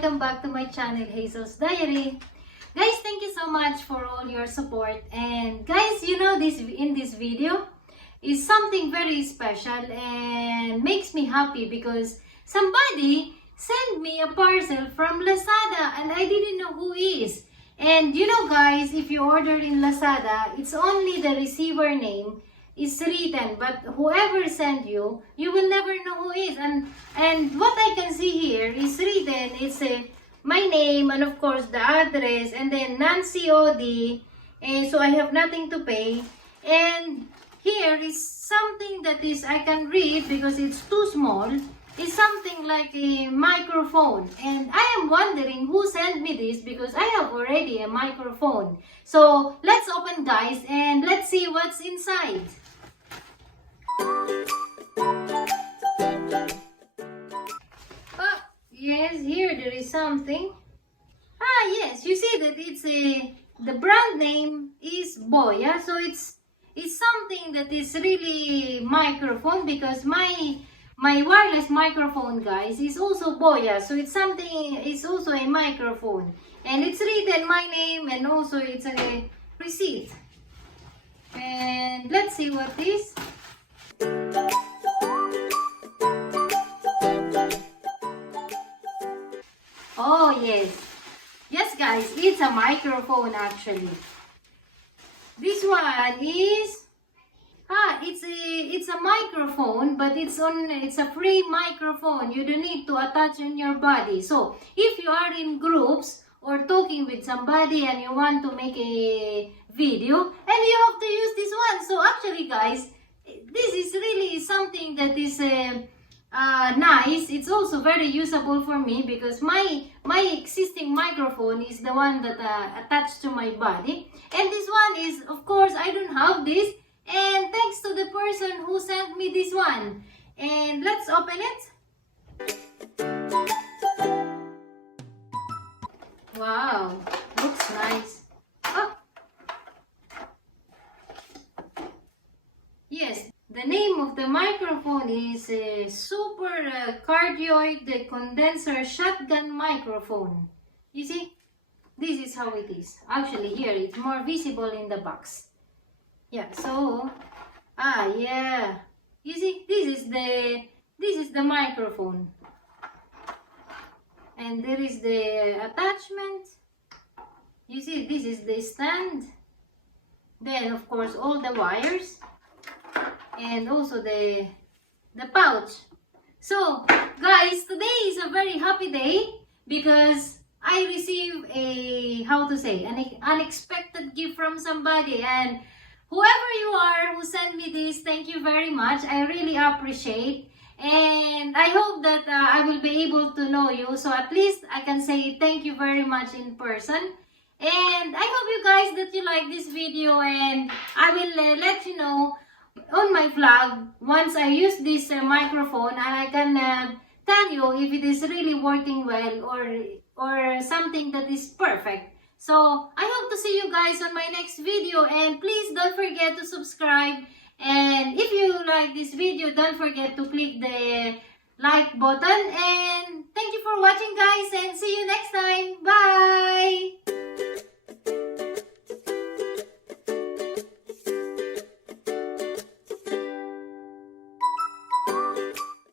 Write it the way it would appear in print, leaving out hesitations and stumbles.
welcome back to my channel, Hazel's Diary. Guys, thank you so much for all your support. And guys, you know, in this video is something very special and makes me happy because somebody sent me a parcel from Lazada and I didn't know who is. And you know guys, if you order in Lazada, it's only the receiver name is written, but whoever sent you, you will never know who is. And what I can see here is written, it's my name and of course the address and then non-COD, and so I have nothing to pay. And here is something that is I can read because it's too small. It's something like a microphone, and I am wondering who sent me this because I have already a microphone. So let's open guys and let's see what's inside. Oh, yes, here there is something. Ah, yes, you see that it's the brand name is Boya, so it's something that is really microphone because my wireless microphone, guys, is also Boya, so it's also a microphone, and it's written my name and also it's a receipt. And let's see what this. Oh yes guys, it's a microphone actually. This one is it's a microphone, but it's a free microphone. You don't need to attach on your body. So if you are in groups or talking with somebody and you want to make a video and you have to use this one. So actually guys, this is really something that is nice. It's also very usable for me because my existing microphone is the one that attached to my body, and this one is, of course, I don't have this, and thanks to the person who sent me this one. And let's open it. Wow, looks nice. Oh, yes, the name of the microphone is Super Cardiod Condenser Shotgun Microphone. You see, this is how it is. Actually, here it's more visible in the box. Yeah, so yeah, you see, this is the microphone, and there is the attachment. You see, this is the stand, then of course all the wires, and also the pouch. So guys, today is a very happy day because I received an unexpected gift from somebody, and whoever you are who sent me this, thank you very much. I really appreciate, and I hope that I will be able to know you, so at least I can say thank you very much in person. And I hope you guys that you like this video, and I will let you know on my vlog once I use this microphone, and I can tell you if it is really working well or something that is perfect. So I hope to see you guys on my next video, and please don't forget to subscribe, and if you like this video, don't forget to click the like button. And thank you for watching guys, and see you next time. Bye.